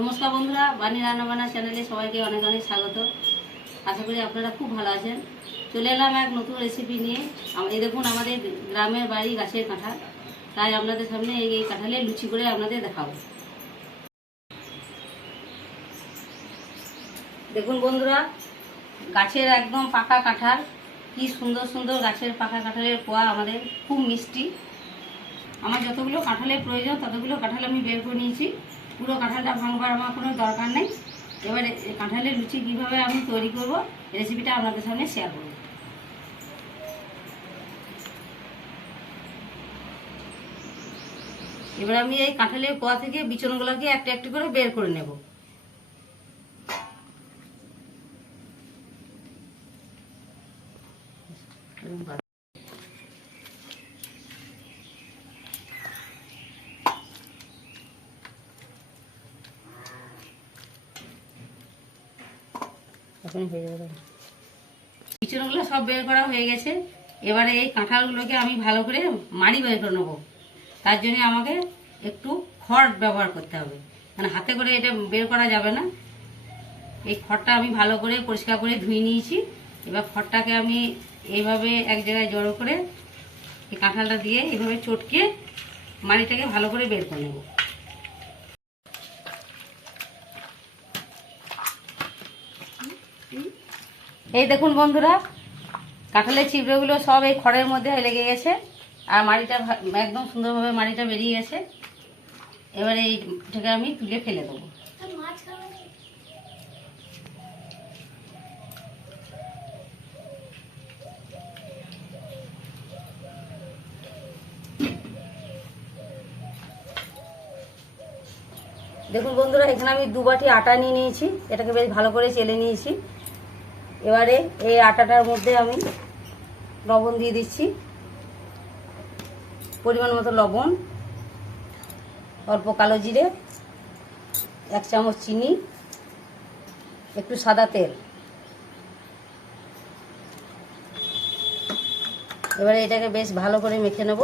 নমস্কার বন্ধুরা, বানি রান্নাবান্না চ্যানেলে সবাইকে অনেক অনেক স্বাগত। আশা করি আপনারা খুব ভালো আছেন। চলে এলাম এক নতুন রেসিপি নিয়ে। এই দেখুন, আমাদের গ্রামের বাড়ি গাছের কাঁঠাল, তাই আপনাদের সামনে এই কাঁঠালে লুচি করে আপনাদের দেখাবো। দেখুন বন্ধুরা, গাছের একদম পাকা কাঁঠাল, কি সুন্দর সুন্দর গাছের পাকা কাঁঠালের কোয়া, আমাদের খুব মিষ্টি। আমার যতগুলো কাঁঠালের প্রয়োজন ততগুলো কাঁঠাল আমি বের করে নিয়েছি। পুরো কাঁঠালটা ভাঙবার আমার কোনো দরকার নেই। এবার কাঁঠালের লুচি কীভাবে আমি তৈরি করব, রেসিপিটা আপনাদের সামনে শেয়ার করব। এবার আমি এই কাঁঠালের কোয়া থেকে বিচনগুলোকে একটা একটা করে বের করে নেব। বিচনগুলো সব বের করা হয়ে গেছে। এবারে এই কাঁঠালগুলোকে আমি ভালো করে মাড়ি বের করে নেবো। তার জন্য আমাকে একটু খড় ব্যবহার করতে হবে, মানে হাতে করে এটা বের করা যাবে না। এই খড়টা আমি ভালো করে পরিষ্কার করে ধুয়ে নিয়েছি। এবার খড়টাকে আমি এইভাবে এক জায়গায় জড়ো করে এই কাঁঠালটা দিয়ে এইভাবে চটকে মাড়িটাকে ভালো করে বের করে নেব। এই দেখুন বন্ধুরা, কাঁঠালের ছিবড়েগুলো সব এই খড়ের মধ্যে লেগে গেছে, আর মাড়িটা একদম সুন্দরভাবে মাড়িটা বেরিয়ে গেছে। এবারে এইটাকে আমি তুলে ফেলে দেবো। দেখুন বন্ধুরা, এখানে আমি 2 বাটি আটা নিয়ে নিয়েছি। এটাকে বেশ ভালো করে চেলে নিয়েছি। এবারে এই আটাটার মধ্যে আমি লবণ দিয়ে দিচ্ছি, পরিমাণ মতো লবণ, অল্প কালো জিরে, 1 চামচ চিনি, একটু সাদা তেল। এবারে এটাকে বেশ ভালো করে মেখে নেব।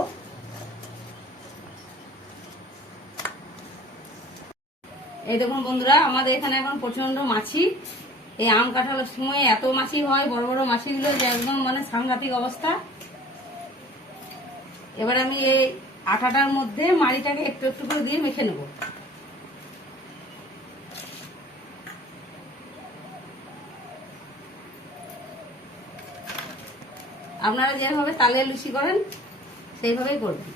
এই দেখুন বন্ধুরা, আমাদের এখানে এখন প্রচন্ড মাছি। এই আম কাঁঠালের সময় এত মাছি হয়, বড় বড় মাছিগুলো, যে একদম মানে সাংঘাতিক অবস্থা। এবার আমি এই আটাটার মধ্যে মাড়িটাকে একটু একটু করে দিয়ে মেখে নেব। আপনারা যেভাবে তালের লুচি করেন সেইভাবেই করবেন।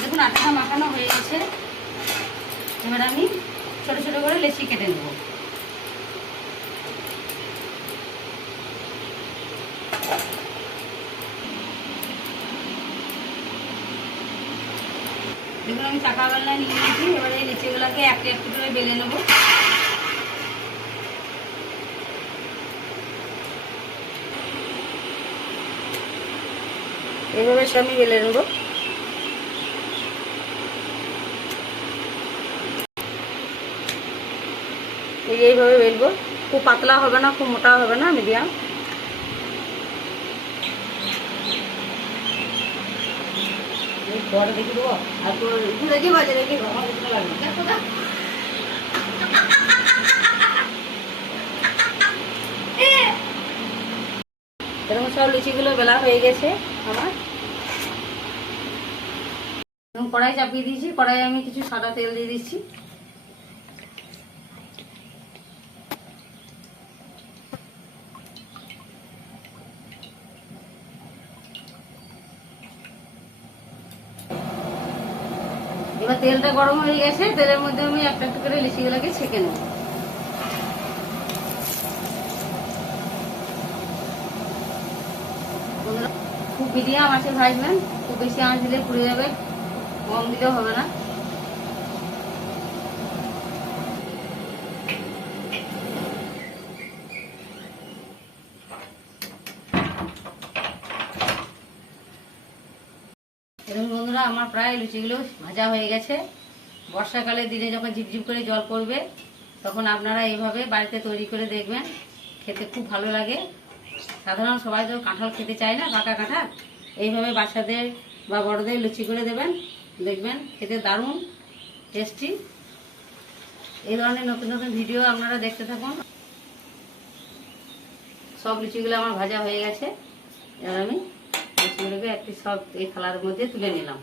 দেখুন, আটাটা মাখানো হয়ে গেছে। এবার আমি ছোট ছোট করে লেচি কেটে নেব। দেখুন, আমি চাকা বেলনা নিয়ে নিয়েছি। এবার এই লেচিগুলোকে একটা একটু করে বেলে নেব। এইভাবে আমি বেলে নেব। এইভাবে বেলবো, খুব পাতলা হবে না, খুব মোটা হবে না, মিডিয়াম। পরে দেখি দেবো, আর তো দেখি বাজে দেখি এরকম সব লুচিগুলো বেলা হয়ে গেছে আমার। কড়াই চাপিয়ে দিয়েছি। কড়াই আমি কিছু সাদা তেল দিয়ে দিচ্ছি। এবার তেলটা গরম হয়ে গেছে। তেলের মধ্যে আমি একটা একটা করে লিচিগুলোকে ছেঁকে নেব। খুব মিডিয়াম আঁচে ভাজবেন, খুব বেশি আঁচ দিলে পুড়ে যাবে, কম দিলেও হবে না। দেখুন বন্ধুরা, আমার প্রায় লুচিগুলো ভাজা হয়ে গেছে। বর্ষাকালে দিনে যখন ঝিপঝিপ করে জল পড়বে, তখন আপনারা এইভাবে বাড়িতে তৈরি করে দেখবেন, খেতে খুব ভালো লাগে। সাধারণ সবাই তো কাঁঠাল খেতে চায় না, পাকা কাঁঠাল। এইভাবে বাচ্চাদের বা বড়দের লুচি করে দেবেন, দেখবেন খেতে দারুণ টেস্টি। এই ধরনের নতুন নতুন ভিডিও আপনারা দেখতে থাকুন। সব লুচিগুলো আমার ভাজা হয়ে গেছে, এবার আমি লুচিগুলোকে একটি সব এই থালার মধ্যে তুলে নিলাম।